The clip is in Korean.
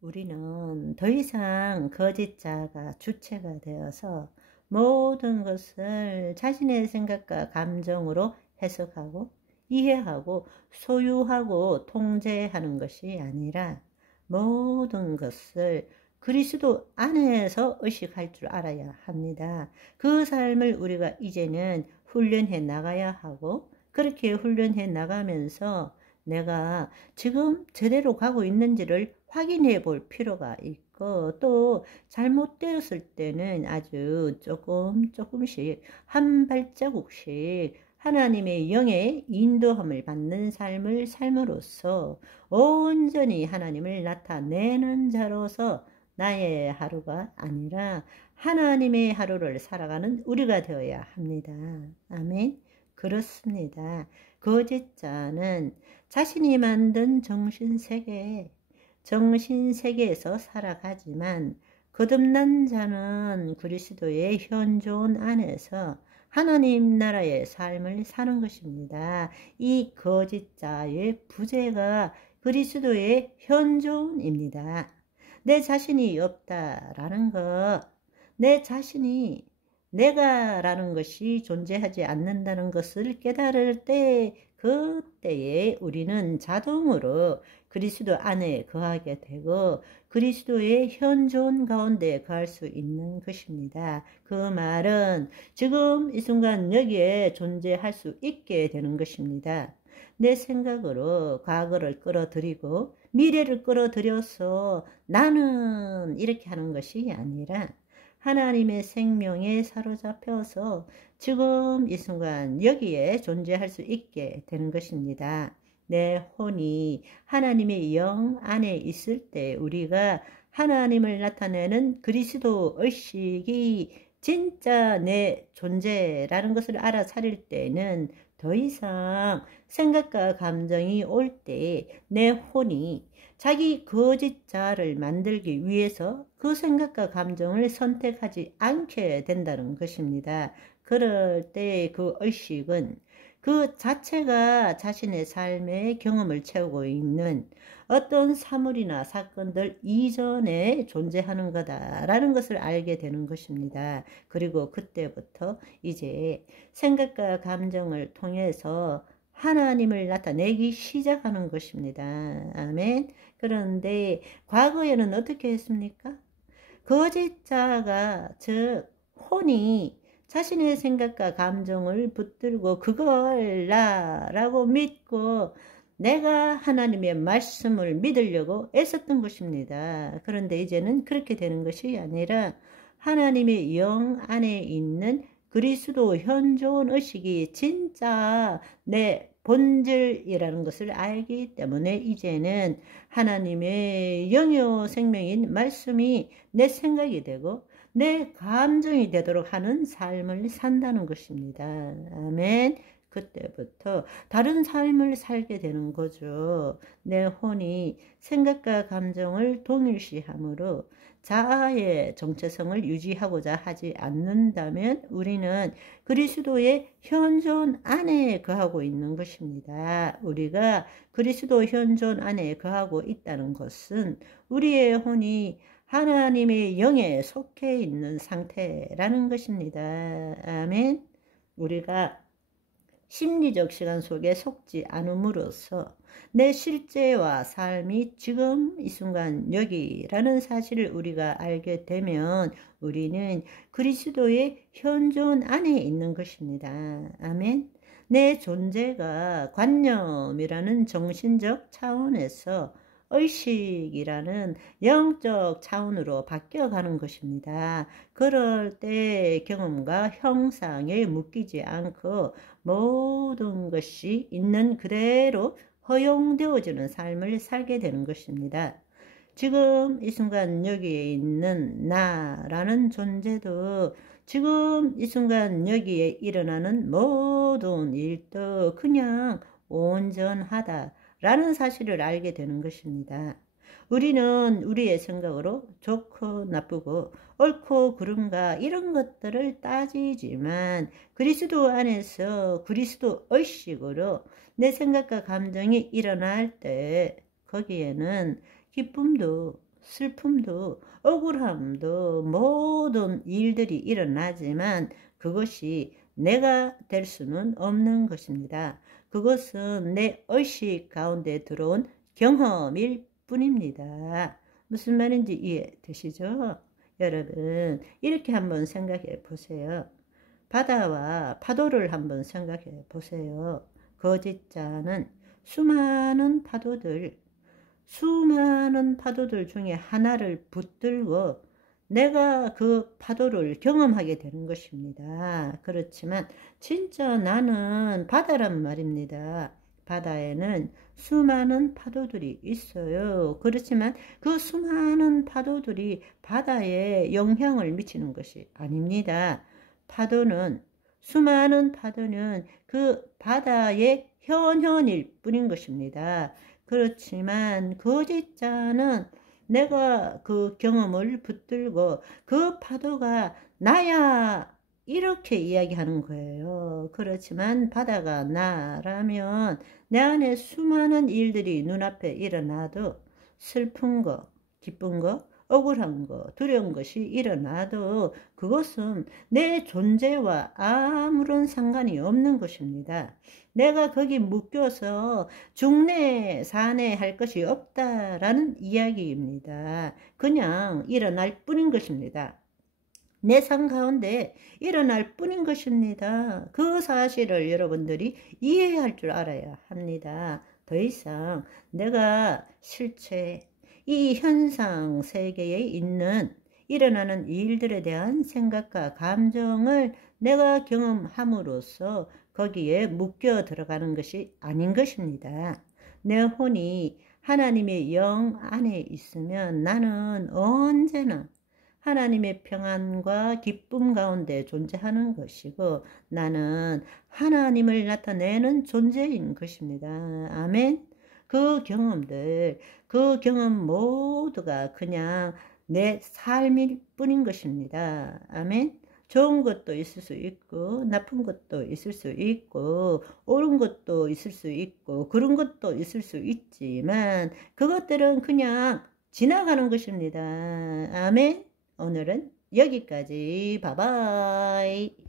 우리는 더 이상 거짓자가 주체가 되어서 모든 것을 자신의 생각과 감정으로 해석하고 이해하고 소유하고 통제하는 것이 아니라 모든 것을 그리스도 안에서 의식할 줄 알아야 합니다. 그 삶을 우리가 이제는 훈련해 나가야 하고, 그렇게 훈련해 나가면서 내가 지금 제대로 가고 있는지를 확인해 볼 필요가 있고, 또 잘못되었을 때는 아주 조금씩 한 발자국씩 하나님의 영의 인도함을 받는 삶을 삶으로써 온전히 하나님을 나타내는 자로서 나의 하루가 아니라 하나님의 하루를 살아가는 우리가 되어야 합니다. 아멘. 그렇습니다. 거짓자는 자신이 만든 정신세계에서 살아가지만, 거듭난 자는 그리스도의 현존 안에서 하나님 나라의 삶을 사는 것입니다. 이 거짓자의 부재가 그리스도의 현존입니다. 내 자신이 없다라는 것, 내 자신이 내가라는 것이 존재하지 않는다는 것을 깨달을 때, 그때에 우리는 자동으로 그리스도 안에 거하게 되고 그리스도의 현존 가운데 거할 수 있는 것입니다. 그 말은 지금 이 순간 여기에 존재할 수 있게 되는 것입니다. 내 생각으로 과거를 끌어들이고 미래를 끌어들여서 나는 이렇게 하는 것이 아니라 하나님의 생명에 사로잡혀서 지금 이 순간 여기에 존재할 수 있게 되는 것입니다. 내 혼이 하나님의 영 안에 있을 때 우리가 하나님을 나타내는 그리스도 의식이 진짜 내 존재라는 것을 알아차릴 때는 더 이상 생각과 감정이 올 때 내 혼이 자기 거짓자를 만들기 위해서 그 생각과 감정을 선택하지 않게 된다는 것입니다. 그럴 때 그 의식은 그 자체가 자신의 삶의 경험을 채우고 있는 어떤 사물이나 사건들 이전에 존재하는 거다라는 것을 알게 되는 것입니다. 그리고 그때부터 이제 생각과 감정을 통해서 하나님을 나타내기 시작하는 것입니다. 아멘. 그런데 과거에는 어떻게 했습니까? 거짓자가, 즉 혼이 자신의 생각과 감정을 붙들고 그걸 나라고 믿고 내가 하나님의 말씀을 믿으려고 애썼던 것입니다. 그런데 이제는 그렇게 되는 것이 아니라 하나님의 영 안에 있는 그리스도 현존 의식이 진짜 내 본질이라는 것을 알기 때문에 이제는 하나님의 영요 생명인 말씀이 내 생각이 되고 내 감정이 되도록 하는 삶을 산다는 것입니다. 아멘. 그때부터 다른 삶을 살게 되는 거죠. 내 혼이 생각과 감정을 동일시하므로 자아의 정체성을 유지하고자 하지 않는다면 우리는 그리스도의 현존 안에 거하고 있는 것입니다. 우리가 그리스도 현존 안에 거하고 있다는 것은 우리의 혼이 하나님의 영에 속해 있는 상태라는 것입니다. 아멘. 우리가 심리적 시간 속에 속지 않음으로써 내 실제와 삶이 지금 이 순간 여기라는 사실을 우리가 알게 되면 우리는 그리스도의 현존 안에 있는 것입니다. 아멘. 내 존재가 관념이라는 정신적 차원에서 의식이라는 영적 차원으로 바뀌어가는 것입니다. 그럴 때 경험과 형상에 묶이지 않고 모든 것이 있는 그대로 허용되어지는 삶을 살게 되는 것입니다. 지금 이 순간 여기에 있는 나라는 존재도 지금 이 순간 여기에 일어나는 모든 일도 그냥 온전하다 라는 사실을 알게 되는 것입니다. 우리는 우리의 생각으로 좋고 나쁘고 옳고 그른가 이런 것들을 따지지만 그리스도 안에서 그리스도 의식으로 내 생각과 감정이 일어날 때 거기에는 기쁨도 슬픔도 억울함도 모든 일들이 일어나지만 그것이 내가 될 수는 없는 것입니다. 그것은 내 의식 가운데 들어온 경험일 뿐입니다. 무슨 말인지 이해되시죠? 여러분, 이렇게 한번 생각해 보세요. 바다와 파도를 한번 생각해 보세요. 거짓자는 수많은 파도들 중에 하나를 붙들고 내가 그 파도를 경험하게 되는 것입니다. 그렇지만 진짜 나는 바다란 말입니다. 바다에는 수많은 파도들이 있어요. 그렇지만 그 수많은 파도들이 바다에 영향을 미치는 것이 아닙니다. 수많은 파도는 그 바다의 현현일 뿐인 것입니다. 그렇지만 거짓자는 내가 그 경험을 붙들고 그 파도가 나야 이렇게 이야기하는 거예요. 그렇지만 바다가 나라면 내 안에 수많은 일들이 눈앞에 일어나도 슬픈 거, 기쁜 거, 억울한 거, 두려운 것이 일어나도 그것은 내 존재와 아무런 상관이 없는 것입니다. 내가 거기 묶여서 죽네 사네 할 것이 없다라는 이야기입니다. 그냥 일어날 뿐인 것입니다. 내 삶 가운데 일어날 뿐인 것입니다. 그 사실을 여러분들이 이해할 줄 알아야 합니다. 더 이상 내가 실체, 이 현상 세계에 있는 일어나는 일들에 대한 생각과 감정을 내가 경험함으로써 거기에 묶여 들어가는 것이 아닌 것입니다. 내 혼이 하나님의 영 안에 있으면 나는 언제나 하나님의 평안과 기쁨 가운데 존재하는 것이고 나는 하나님을 나타내는 존재인 것입니다. 아멘. 그 경험 모두가 그냥 내 삶일 뿐인 것입니다. 아멘. 좋은 것도 있을 수 있고 나쁜 것도 있을 수 있고 옳은 것도 있을 수 있고 그런 것도 있을 수 있지만 그것들은 그냥 지나가는 것입니다. 아멘. 오늘은 여기까지. 바이바이.